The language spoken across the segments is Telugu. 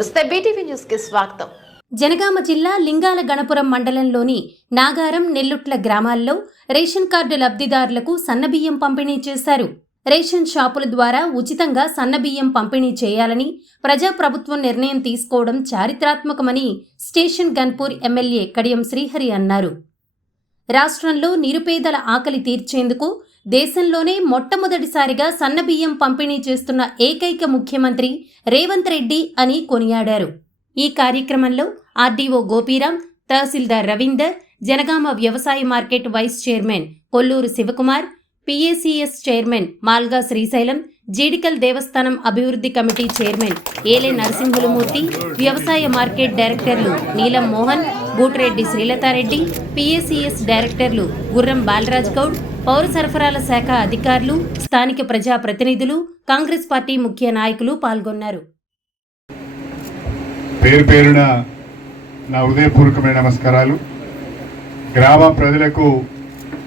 నమస్తే బీటీవీ న్యూస్కి స్వాగతం. జనగామ జిల్లా లింగాల గణపురం మండలంలోని నాగారం నెల్లుట్ల గ్రామాల్లో రేషన్ కార్డు లబ్ధిదారులకు సన్నబియ్యం పంపిణీ చేశారు. రేషన్ షాపుల ద్వారా ఉచితంగా సన్నబియ్యం పంపిణీ చేయాలని ప్రజాప్రభుత్వం నిర్ణయం తీసుకోవడం చారిత్రాత్మకమని స్టేషన్ గన్పూర్ ఎమ్మెల్యే కడియం శ్రీహరి అన్నారు. రాష్ట్రంలో నిరుపేదల ఆకలి తీర్చేందుకు దేశంలోనే మొట్టమొదటిసారిగా సన్నబియ్యం పంపిణీ చేస్తున్న ఏకైక ముఖ్యమంత్రి రేవంత్ రెడ్డి అని కొనియాడారు. ఈ కార్యక్రమంలో ఆర్డీఓ గోపీరాం తహసీల్దార్ రవీందర్ జనగామ వ్యవసాయ market vice chairman Kolluru Shivakumar PACS chairman మాల్గా Srisailam Jeedikal దేవస్థానం అభివృద్ధి కమిటీ చైర్మన్ ఏలే నరసింహులమూర్తి వ్యవసాయ మార్కెట్ డైరెక్టర్లు నీలం మోహన్ బూటిరెడ్డి శ్రీలతారెడ్డి పిఏసిఎస్ డైరెక్టర్లు గుర్రం బాలరాజ్ గౌడ్ పౌర సరఫరాల శాఖ అధికారులు స్థానిక ప్రజా ప్రతినిధులు కాంగ్రెస్ పార్టీ ముఖ్య నాయకులు పాల్గొన్నారు. పేరు పేరున నా హృదయపూర్వకమైన నమస్కారాలు. గ్రామ ప్రజలకు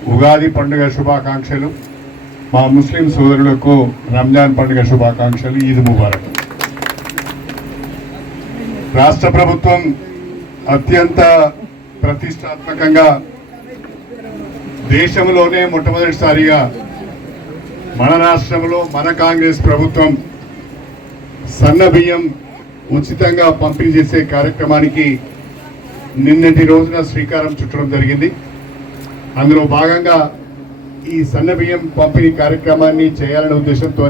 ఉగాది పండుగ శుభాకాంక్షలు. మా ముస్లిం సోదరులకు రంజాన్ పండుగ శుభాకాంక్షలు. ఈద్ ముబారక్. రాష్ట్ర ప్రభుత్వం అత్యంత ప్రతిష్టాత్మకంగా దేశంలోనే మొట్టమొదటిసారిగా మన రాష్ట్రంలో మన కాంగ్రెస్ ప్రభుత్వం సన్న బియ్యం ఉచితంగా పంపిణీ చేసే కార్యక్రమానికి నిన్నటి రోజున శ్రీకారం చుట్టడం జరిగింది. అందులో భాగంగా ఈ సన్న బియ్యం పంపిణీ కార్యక్రమాన్ని చేయాలనే ఉద్దేశంతో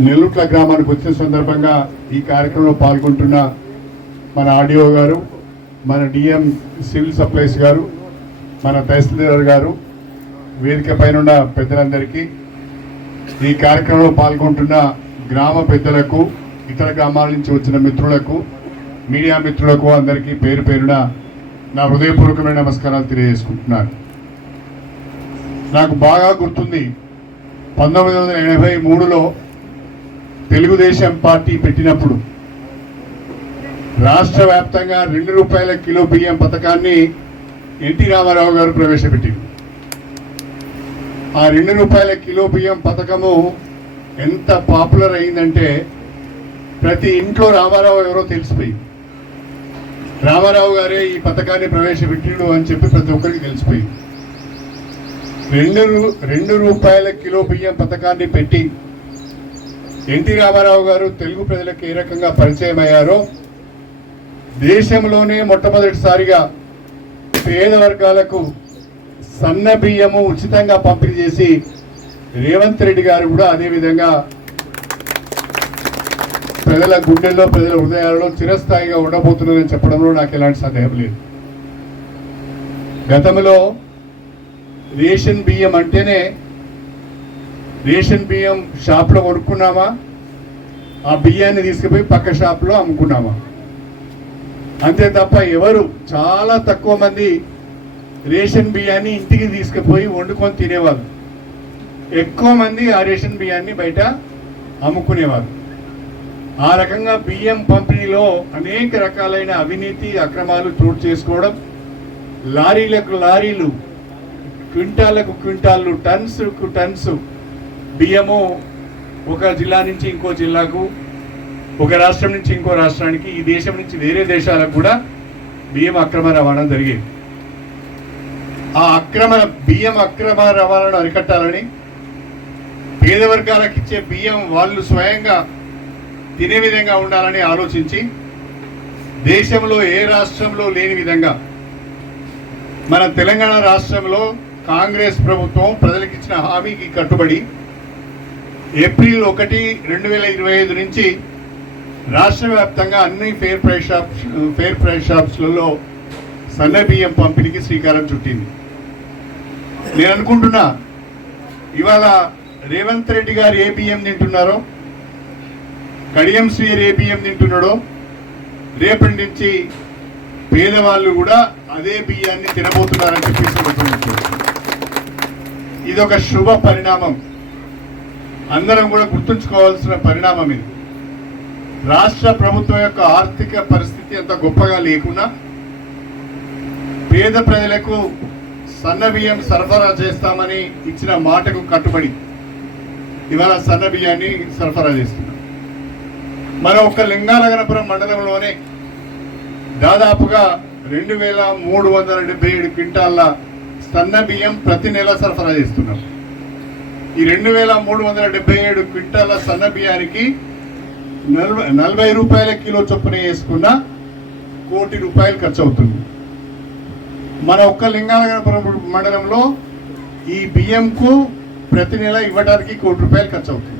నెల్లుట్ల గ్రామానికి వచ్చిన సందర్భంగా ఈ కార్యక్రమంలో పాల్గొంటున్న మన ఆడియో గారు మన డిఎం సివిల్ సప్లైస్ గారు మన తహసీల్దార్ గారు వేదిక పైన ఉన్న పెద్దలందరికీ ఈ కార్యక్రమంలో పాల్గొంటున్న గ్రామ పెద్దలకు ఇతర గ్రామాల నుంచి వచ్చిన మిత్రులకు మీడియా మిత్రులకు అందరికీ పేరు పేరున నా హృదయపూర్వకమైన నమస్కారాలు తెలియజేసుకుంటున్నాను. నాకు బాగా గుర్తుంది పంతొమ్మిది వందల ఎనభై మూడులో తెలుగుదేశం పార్టీ పెట్టినప్పుడు రాష్ట్ర వ్యాప్తంగా రెండు రూపాయల కిలో బియ్యం పథకాన్ని ఎన్టీ రామారావు గారు ప్రవేశపెట్టింది. ఆ రెండు రూపాయల కిలో బియ్యం పథకము ఎంత పాపులర్ అయిందంటే ప్రతి ఇంట్లో రామారావు ఎవరో తెలిసిపోయింది. రామారావు గారే ఈ పథకాన్ని ప్రవేశపెట్టిండు అని చెప్పి ప్రతి ఒక్కరికి తెలిసిపోయింది. రెండు రెండు రూపాయల కిలో బియ్యం పథకాన్ని పెట్టి ఎన్టీ రామారావు గారు తెలుగు ప్రజలకు ఏ రకంగా పరిచయం అయ్యారో దేశంలోనే మొట్టమొదటిసారిగా పేద వర్గాలకు సన్న బియ్యము ఉచితంగా పంపిణీ చేసి రేవంత్ రెడ్డి గారు కూడా అదే విధంగా ప్రజల గుండెల్లో ప్రజల హృదయాల్లో చిరస్థాయిగా ఉండబోతున్నారని చెప్పడంలో నాకు ఎలాంటి సందేహం లేదు. గతంలో రేషన్ బియ్యం అంటేనే రేషన్ బియ్యం షాప్లో కొనుక్కున్నామా? ఆ బియ్యాన్ని తీసుకుపోయి పక్క షాప్లో అమ్ముకున్నామా? అంతే తప్ప ఎవరు చాలా తక్కువ మంది రేషన్ బియ్యాన్ని ఇంటికి తీసుకుపోయి వండుకొని తినేవారు. ఎక్కువ మంది ఆ రేషన్ బియ్యాన్ని బయట అమ్ముకునేవారు. ఆ రకంగా బియ్యం పంపిణీలో అనేక రకాలైన అవినీతి అక్రమాలు చోటు చేసుకోవడం లారీలకు లారీలు క్వింటాలకు క్వింటాళ్ళు టన్స్కు టన్స్ బియ్యము ఒక జిల్లా నుంచి ఇంకో జిల్లాకు ఒక రాష్ట్రం నుంచి ఇంకో రాష్ట్రానికి ఈ దేశం నుంచి వేరే దేశాలకు కూడా బియ్యం అక్రమ రవాణా జరిగేది. ఆ అక్రమ బియ్యం అక్రమ రవాణాను అరికట్టాలని పేద వర్గాలకు ఇచ్చే బియ్యం వాళ్ళు స్వయంగా తినే విధంగా ఉండాలని ఆలోచించి దేశంలో ఏ రాష్ట్రంలో లేని విధంగా మన తెలంగాణ రాష్ట్రంలో కాంగ్రెస్ ప్రభుత్వం ప్రజలకు ఇచ్చిన హామీకి కట్టుబడి ఏప్రిల్ ఒకటి రెండు వేల ఇరవై ఐదు నుంచి రాష్ట్ర వ్యాప్తంగా అన్ని fair price shops fair price షాప్స్లలో సన్న బియ్యం పంపిణీకి శ్రీకారం చుట్టింది. నేను అనుకుంటున్నా ఇవాళ రేవంత్ రెడ్డి గారు ఏ బియ్యం తింటున్నారో కడియం శ్రీయర్ ఏ బియ్యం తింటున్నాడో రేపటి నుంచి పేదవాళ్ళు కూడా అదే బియ్యాన్ని తినబోతున్నారని చెప్పేసి ఇది ఒక శుభ పరిణామం. అందరం కూడా గుర్తుంచుకోవాల్సిన పరిణామం ఇది. రాష్ట్ర ప్రభుత్వం యొక్క ఆర్థిక పరిస్థితి అంత గొప్పగా లేకున్నా పేద ప్రజలకు సన్న బియ్యం సరఫరా చేస్తామని ఇచ్చిన మాటకు కట్టుబడి ఇవాళ సన్న బియ్యాన్ని సరఫరా చేస్తున్నాం. మన ఒక్క లింగానగరపురం మండలంలోనే దాదాపుగా రెండు వేల మూడు వందల డెబ్బై ఏడు క్వింటాల్ల సన్న బియ్యం ప్రతి నెల సరఫరా చేస్తున్నాం. ఈ రెండు వేల మూడు వందల డెబ్బై ఏడు క్వింటాల సన్న బియ్యానికి నలభై నలభై రూపాయల కిలో చొప్పున వేసుకున్న కోటి రూపాయలు ఖర్చు అవుతుంది మన ఒక్క లింగానగరపురం మండలంలో ఈ బియ్యంకు ప్రతి నెల ఇవ్వడానికి కోటి రూపాయలు ఖర్చు అవుతుంది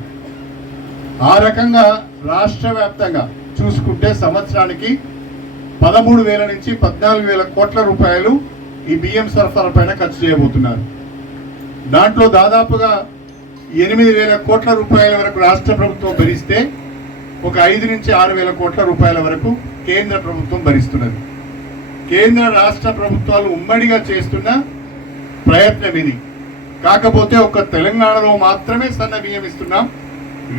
ఆ రకంగా రాష్ట్ర వ్యాప్తంగా చూసుకుంటే సంవత్సరానికి పదమూడు వేల నుంచి పద్నాలుగు వేల కోట్ల రూపాయలు ఈ బియ్యం సరఫరా పైన ఖర్చు చేయబోతున్నారు. దాంట్లో దాదాపుగా ఎనిమిది వేల కోట్ల రూపాయల వరకు రాష్ట్ర ప్రభుత్వం భరిస్తే ఒక ఐదు నుంచి ఆరు వేల కోట్ల రూపాయల వరకు కేంద్ర ప్రభుత్వం భరిస్తున్నది. కేంద్ర రాష్ట్ర ప్రభుత్వాలు ఉమ్మడిగా చేస్తున్న ప్రయత్నం ఇది. కాకపోతే ఒక తెలంగాణలో మాత్రమే సన్న బియ్యం ఇస్తున్నాం.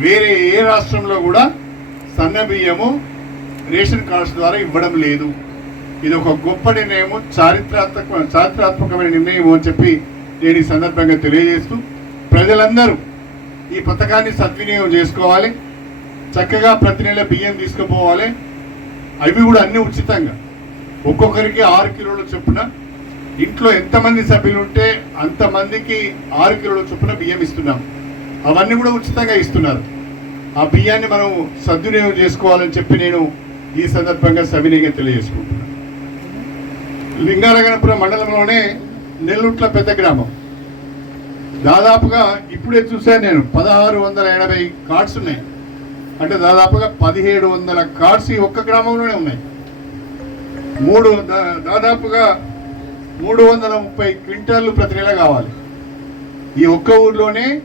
వేరే ఏ రాష్ట్రంలో కూడా సన్న బియ్యము రేషన్ కార్డ్స్ ద్వారా ఇవ్వడం లేదు. ఇది ఒక గొప్ప నిర్ణయము చారిత్రాత్మక చారిత్రాత్మకమైన నిర్ణయం అని చెప్పి నేను ఈ సందర్భంగా తెలియజేస్తూ ప్రజలందరూ ఈ పథకాన్ని సద్వినియోగం చేసుకోవాలి. చక్కగా ప్రతి నెల బియ్యం తీసుకుపోవాలి. అవి కూడా అన్ని ఉచితంగా. ఒక్కొక్కరికి ఆరు కిలోల చొప్పున. ఇంట్లో ఎంతమంది సభ్యులు ఉంటే అంతమందికి ఆరు కిలోల చొప్పున బియ్యం ఇస్తున్నాం. అవన్నీ కూడా ఉచితంగా ఇస్తున్నారు. ఆ బియ్యాన్ని మనం సద్వినియోగం చేసుకోవాలని చెప్పి నేను ఈ సందర్భంగా సవినయంగా తెలియజేసుకుంటున్నాను. లింగారగనపురం మండలంలోనే నెల్లుట్ల పెద్ద గ్రామం. దాదాపుగా ఇప్పుడే చూశాను నేను పదహారు వందల ఎనభై కార్డ్స్ ఉన్నాయి. అంటే దాదాపుగా పదిహేడు వందల కార్స్ ఈ ఒక్క గ్రామంలోనే ఉన్నాయి. మూడు దా- దాదాపుగా మూడు వందల ముప్పై క్వింటాళ్ళు ప్రతి నెల కావాలి. ఈ ఒక్క ఊర్లోనే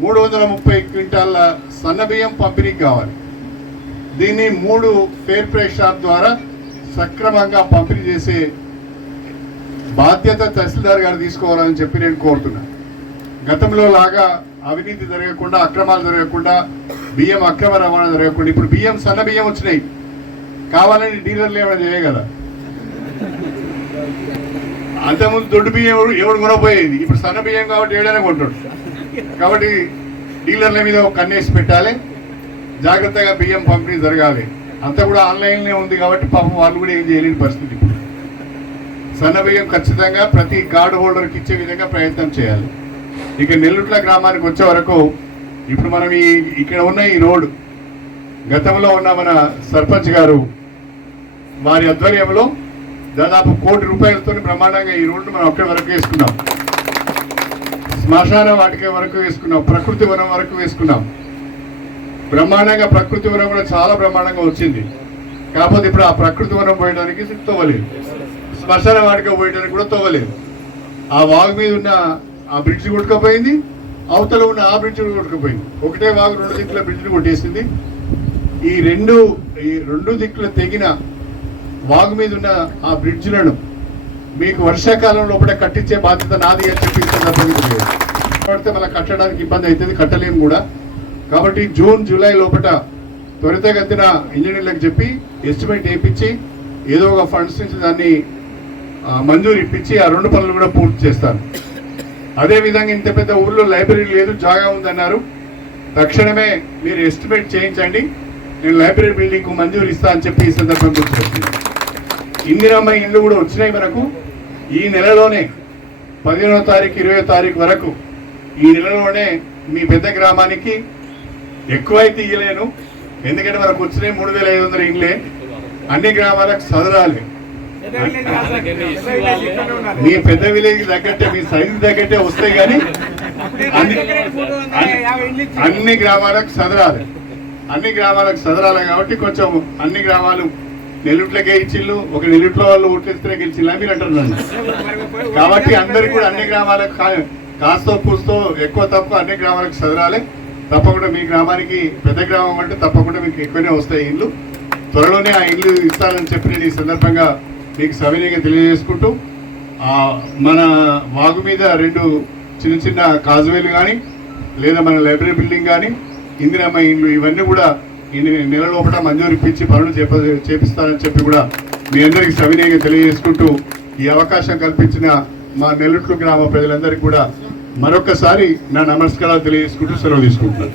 మూడు వందల ముప్పై క్వింటాళ్ళ సన్నబియ్యం పంపిణీకి కావాలి. దీన్ని మూడు ఫేర్ ప్రైస్ షాప్ ద్వారా సక్రమంగా పంపిణీ చేసే బాధ్యత తహసీల్దార్ గారు తీసుకోవాలని చెప్పి నేను కోరుతున్నా. గతంలో లాగా అవినీతి జరగకుండా అక్రమాలు జరగకుండా బియ్యం అక్రమ రవాణా జరగకుండా. ఇప్పుడు బియ్యం సన్న బియ్యం వచ్చినాయి. కావాలని డీలర్లు ఏమైనా చేయగలరా? అంతకుముందు దొడ్డు బియ్యం ఎవడు ఎవడు కొనపోయేది ఇప్పుడు సన్న బియ్యం కాబట్టి ఏడైనా కొంటాడు. కాబట్టి డీలర్ల మీద ఒక కన్నేసి పెట్టాలి. జాగ్రత్తగా బియ్యం పంపిణీ జరగాలి. అంతా కూడా ఆన్లైన్లే ఉంది కాబట్టి పాపం వాళ్ళు కూడా ఏం చేయలేని పరిస్థితి సన్న బియ్యం ఖచ్చితంగా ప్రతి కార్డు హోల్డర్కి ఇచ్చే విధంగా ప్రయత్నం చేయాలి. ఇక నెల్లుట్ల గ్రామానికి వచ్చే వరకు ఇప్పుడు మనం ఈ ఇక్కడ ఉన్న ఈ రోడ్డు గతంలో ఉన్న మన సర్పంచ్ గారు వారి ఆధ్వర్యంలో దాదాపు కోటి రూపాయలతో బ్రహ్మాండంగా ఈ రోడ్డు మనం అక్కడి వరకు వేసుకున్నాం. శ్మశాన వాటిక వరకు వేసుకున్నాం ప్రకృతి వనం వరకు వేసుకున్నాం. బ్రహ్మాండంగా ప్రకృతి వనం కూడా చాలా బ్రహ్మాండంగా వచ్చింది. కాకపోతే ఇప్పుడు ఆ ప్రకృతి వనం పోయడానికి తోవలేదు. శ్మశాన వాటిక పోయడానికి కూడా తోవలేదు. ఆ వాగు మీద ఉన్న ఆ బ్రిడ్జ్ కొట్టుకపోయింది. అవతల ఉన్న ఆ బ్రిడ్జ్ కూడా కొట్టుకుపోయింది. ఒకటే వాగు రెండు దిక్కుల బ్రిడ్జ్ని కొట్టేసింది. ఈ రెండు ఈ రెండు దిక్కుల తెగిన వాగు మీద ఉన్న ఆ బ్రిడ్జ్లను మీకు వర్షాకాలం లోపల కట్టించే బాధ్యత నాది అని చెప్పి పడితే మళ్ళీ కట్టడానికి ఇబ్బంది అవుతుంది కట్టలేము కూడా. కాబట్టి జూన్ జూలై లోపల త్వరితగతిన ఇంజనీర్లకు చెప్పి ఎస్టిమేట్ వేయించి ఏదో ఒక ఫండ్స్ నుంచి దాన్ని మంజూరు ఇప్పించి ఆ రెండు పనులు కూడా పూర్తి చేస్తాను. అదే విధంగా ఇంత పెద్ద ఊర్లో లైబ్రరీ లేదు జాగా ఉందన్నారు. తక్షణమే మీరు ఎస్టిమేట్ చేయించండి. నేను లైబ్రరీ బిల్డింగ్కు మంజూరు ఇస్తా అని చెప్పి ఈ సందర్భంగా గుర్తుకొచ్చింది ఇందిరమ్మ ఇల్లు కూడా వచ్చినాయి మనకు. ఈ నెలలోనే పదిహేనో తారీఖు ఇరవై తారీఖు వరకు ఈ నెలలోనే మీ పెద్ద గ్రామానికి ఎక్కువైతే ఇయ్యలేను. ఎందుకంటే మనకు వచ్చినాయి మూడు వేల ఐదు వందల ఇండ్లే. అన్ని గ్రామాలకు చదరాలి మీ పెద్ద విలేజ్ తగ్గట్టే మీ సైజు తగ్గట్టే వస్తాయి కానీ అన్ని గ్రామాలకు చదరాలి అన్ని గ్రామాలకు చదరాలి కాబట్టి కొంచెం అన్ని గ్రామాలు నెల్లుట్లకే ఇచ్చిళ్ళు ఒక నెల్లుట్లో వాళ్ళు ఓట్లేస్తేనే గెలిచిల్లా మీరు అంటున్నాను కాబట్టి అందరికి కూడా అన్ని గ్రామాలకు కా- కాస్తో పూస్తో ఎక్కువ తక్కువ అన్ని గ్రామాలకు చదరాలి తప్పకుండా మీ గ్రామానికి పెద్ద గ్రామం అంటే తప్పకుండా మీకు ఎక్కువనే వస్తాయి ఇల్లు త్వరలోనే ఆ ఇల్లు ఇస్తానని చెప్పి నేను ఈ సందర్భంగా మీకు సవినయంగా తెలియజేసుకుంటూ మన వాగు మీద రెండు చిన్న చిన్న కాజువేలు కానీ లేదా మన లైబ్రరీ బిల్డింగ్ కానీ ఇందిరమ్మ ఇండ్లు ఇవన్నీ కూడా ఈ నె- నెల లోపల మంజూరు ఇప్పించి పనులు చేప చేపిస్తానని చెప్పి కూడా మీ అందరికీ సవినయంగా తెలియజేసుకుంటూ ఈ అవకాశం కల్పించిన మా నెల్లుట్లు గ్రామ ప్రజలందరికీ కూడా మరొకసారి నా నమస్కారాలు తెలియజేసుకుంటూ సెలవు తీసుకుంటున్నాను.